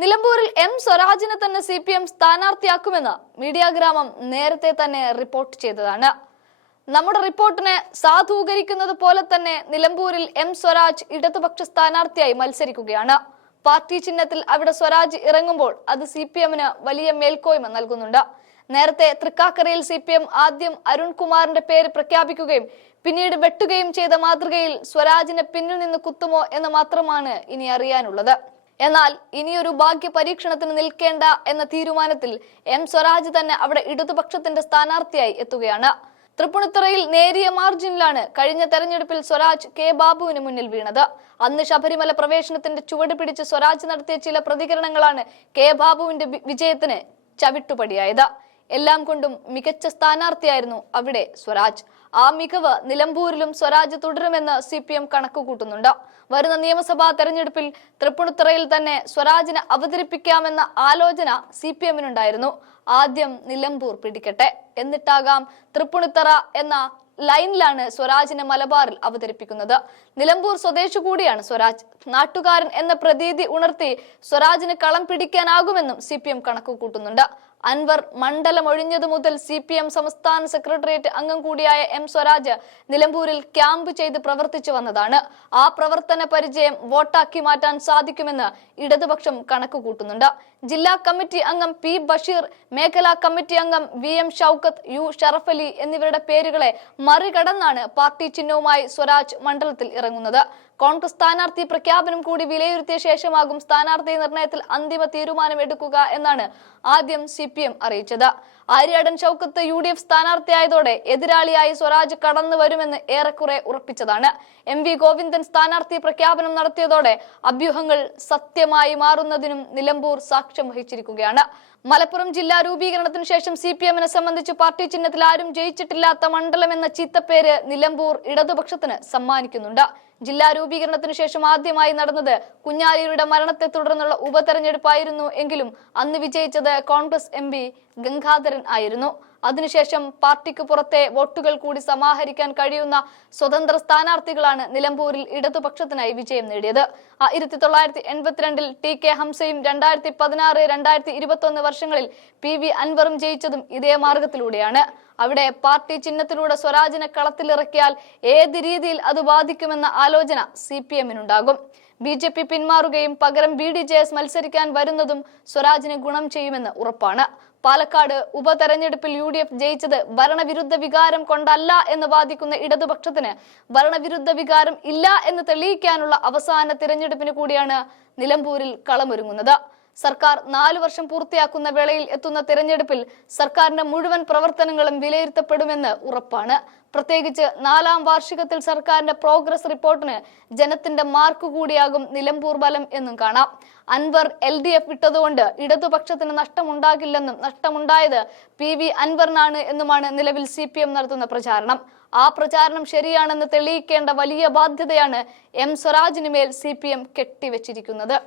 നിലമ്പൂരിൽ എം സ്വരാജിനെ തന്നെ സി പി എം സ്ഥാനാർത്ഥിയാക്കുമെന്ന് മീഡിയ ഗ്രാമം നേരത്തെ തന്നെ റിപ്പോർട്ട് ചെയ്തതാണ്. നമ്മുടെ റിപ്പോർട്ടിനെ സാധൂകരിക്കുന്നത് പോലെ തന്നെ നിലമ്പൂരിൽ എം സ്വരാജ് ഇടതുപക്ഷ സ്ഥാനാർത്ഥിയായി മത്സരിക്കുകയാണ്. പാർട്ടി ചിഹ്നത്തിൽ അവിടെ സ്വരാജ് ഇറങ്ങുമ്പോൾ അത് സി പി എമ്മിന് വലിയ മേൽക്കോയ്മ നൽകുന്നുണ്ട്. നേരത്തെ തൃക്കാക്കരയിൽ സി പി എം ആദ്യം അരുൺകുമാറിന്റെ പേര് പ്രഖ്യാപിക്കുകയും പിന്നീട് വെട്ടുകയും ചെയ്ത മാതൃകയിൽ സ്വരാജിനെ പിന്നിൽ നിന്ന് കുത്തുമോ എന്ന് മാത്രമാണ് ഇനി അറിയാനുള്ളത്. എന്നാൽ ഇനിയൊരു ഭാഗ്യ പരീക്ഷണത്തിന് നിൽക്കേണ്ട എന്ന തീരുമാനത്തിൽ എം സ്വരാജ് തന്നെ അവിടെ ഇടതുപക്ഷത്തിന്റെ സ്ഥാനാർത്ഥിയായി എത്തുകയാണ്. തൃപ്പുണിത്തുറയിൽ നേരിയ മാർജിനിലാണ് കഴിഞ്ഞ തെരഞ്ഞെടുപ്പിൽ സ്വരാജ് കെ ബാബുവിന് മുന്നിൽ വീണത്. അന്ന് ശബരിമല പ്രവേശനത്തിന്റെ ചുവട് പിടിച്ച് സ്വരാജ് നടത്തിയ ചില പ്രതികരണങ്ങളാണ് കെ ബാബുവിന്റെ വിജയത്തിന് ചവിട്ടുപടിയായത്. എല്ലാം കൊണ്ടും മികച്ച സ്ഥാനാർത്ഥിയായിരുന്നു അവിടെ സ്വരാജ്. ആ മികവ് നിലമ്പൂരിലും സ്വരാജ് തുടരുമെന്ന് സി പി എം കണക്കുകൂട്ടുന്നുണ്ട്. വരുന്ന നിയമസഭാ തെരഞ്ഞെടുപ്പിൽ തൃപ്പൂണിത്തുറയിൽ തന്നെ സ്വരാജിനെ അവതരിപ്പിക്കാമെന്ന ആലോചന സി പി എമ്മിനുണ്ടായിരുന്നു ആദ്യം നിലമ്പൂർ പിടിക്കട്ടെ. എന്നിട്ടാകാം തൃപ്പൂണിത്തറ എന്ന ലൈനിലാണ് സ്വരാജിനെ മലബാറിൽ അവതരിപ്പിക്കുന്നത്. നിലമ്പൂർ സ്വദേശി കൂടിയാണ് സ്വരാജ്. നാട്ടുകാരൻ എന്ന പ്രതീതി ഉണർത്തി സ്വരാജിന് കളം പിടിക്കാനാകുമെന്നും സി പി എം കണക്കു കൂട്ടുന്നുണ്ട് അൻവർ മണ്ഡലം ഒഴിഞ്ഞതു മുതൽ സി പി എം സംസ്ഥാന സെക്രട്ടേറിയറ്റ് അംഗം കൂടിയായ എം സ്വരാജ് നിലമ്പൂരിൽ ക്യാമ്പ് ചെയ്ത് പ്രവർത്തിച്ചു വന്നതാണ്. ആ പ്രവർത്തന പരിചയം വോട്ടാക്കി മാറ്റാൻ സാധിക്കുമെന്ന് ഇടതുപക്ഷം കണക്കുകൂട്ടുന്നുണ്ട്. ജില്ലാ കമ്മിറ്റി അംഗം പി ബഷീർ മേഖലാ കമ്മിറ്റി അംഗം V M Shoukath U Sharafali എന്നിവരുടെ പേരുകളെ മറികടന്നാണ് പാർട്ടി ചിഹ്നവുമായി സ്വരാജ് മണ്ഡലത്തിൽ ഇറങ്ങുന്നത്. കോൺഗ്രസ് സ്ഥാനാർത്ഥി പ്രഖ്യാപനം കൂടി വിലയിരുത്തിയ ശേഷമാകും സ്ഥാനാർത്ഥി നിർണയത്തിൽ അന്തിമ തീരുമാനം എടുക്കുക എന്നാണ് ആദ്യം സി പി എം അറിയിച്ചത്. Aryadan Shoukath U D F സ്ഥാനാർത്ഥിയായതോടെ എതിരാളിയായി സ്വരാജ് കടന്നു വരുമെന്ന് ഏറെക്കുറെ ഉറപ്പിച്ചതാണ്. എം വി ഗോവിന്ദൻ സ്ഥാനാർത്ഥി പ്രഖ്യാപനം നടത്തിയതോടെ അഭ്യൂഹങ്ങൾ സത്യമായി മാറുന്നതിനും നിലമ്പൂർ സാക്ഷ്യം വഹിച്ചിരിക്കുകയാണ്. മലപ്പുറം ജില്ലാ രൂപീകരണത്തിന് ശേഷം സി പി എമ്മിനെ സംബന്ധിച്ച് പാർട്ടി ചിഹ്നത്തിൽ ആരും ജയിച്ചിട്ടില്ലാത്ത മണ്ഡലം എന്ന ചീത്തപ്പേര് നിലമ്പൂർ ഇടതുപക്ഷത്തിന് സമ്മാനിക്കുന്നുണ്ട്. ജില്ലാ രൂപീകരണത്തിന് ശേഷം ആദ്യമായി നടന്നത് കുഞ്ഞാലിയുടെ മരണത്തെ തുടർന്നുള്ള ഉപതെരഞ്ഞെടുപ്പായിരുന്നു എങ്കിലും അന്ന് വിജയിച്ചത് കോൺഗ്രസ് എം ഗംഗാധരൻ ആയിരുന്നു. അതിനുശേഷം പാർട്ടിക്ക് പുറത്തെ വോട്ടുകൾ കൂടി സമാഹരിക്കാൻ കഴിയുന്ന സ്വതന്ത്ര സ്ഥാനാർത്ഥികളാണ് നിലമ്പൂരിൽ ഇടതുപക്ഷത്തിനായി വിജയം നേടിയത്. ആയിരത്തി തൊള്ളായിരത്തി എൺപത്തിരണ്ടിൽ ടി കെ ഹംസയും രണ്ടായിരത്തി പതിനാറ് രണ്ടായിരത്തി ഇരുപത്തി ഒന്ന് വർഷങ്ങളിൽ പി വി അൻവറും ജയിച്ചതും ഇതേ മാർഗത്തിലൂടെയാണ്. അവിടെ പാർട്ടി ചിഹ്നത്തിലൂടെ സ്വരാജിനെ കളത്തിലിറക്കിയാൽ ഏത് രീതിയിൽ അത് ബാധിക്കുമെന്ന ആലോചന സി പി എമ്മിനുണ്ടാകും. ബി ജെ പി പിന്മാറുകയും പകരം ബി ഡി ജെ എസ് മത്സരിക്കാൻ വരുന്നതും സ്വരാജിന് ഗുണം ചെയ്യുമെന്ന് ഉറപ്പാണ്. പാലക്കാട് ഉപതെരഞ്ഞെടുപ്പിൽ യു ഡി എഫ് ജയിച്ചത് ഭരണവിരുദ്ധ വികാരം കൊണ്ടല്ല എന്ന് വാദിക്കുന്ന ഇടതുപക്ഷത്തിന് ഭരണവിരുദ്ധ വികാരം ഇല്ല എന്ന് തെളിയിക്കാനുള്ള അവസാന തിരഞ്ഞെടുപ്പിന് കൂടിയാണ് നിലമ്പൂരിൽ കളമൊരുങ്ങുന്നത്. സർക്കാർ നാലു വർഷം പൂർത്തിയാക്കുന്ന വേളയിൽ എത്തുന്ന തെരഞ്ഞെടുപ്പിൽ സർക്കാരിന്റെ മുഴുവൻ പ്രവർത്തനങ്ങളും വിലയിരുത്തപ്പെടുമെന്ന് ഉറപ്പാണ്. പ്രത്യേകിച്ച് നാലാം വാർഷികത്തിൽ സർക്കാരിന്റെ പ്രോഗ്രസ് റിപ്പോർട്ടിന് ജനത്തിന്റെ മാർക്ക് കൂടിയാകും നിലമ്പൂർ ബലം എന്നും കാണാം. അൻവർ എൽ ഡി എഫ് വിട്ടതുകൊണ്ട് ഇടതുപക്ഷത്തിന് നഷ്ടമുണ്ടാകില്ലെന്നും നഷ്ടമുണ്ടായത് പി വി അൻവറിനാണ് എന്നുമാണ് നിലവിൽ സി പി എം നടത്തുന്ന പ്രചാരണം. ആ പ്രചാരണം ശരിയാണെന്ന് തെളിയിക്കേണ്ട വലിയ ബാധ്യതയാണ് എം സ്വരാജിന് മേൽ സി പി എം കെട്ടിവെച്ചിരിക്കുന്നത്.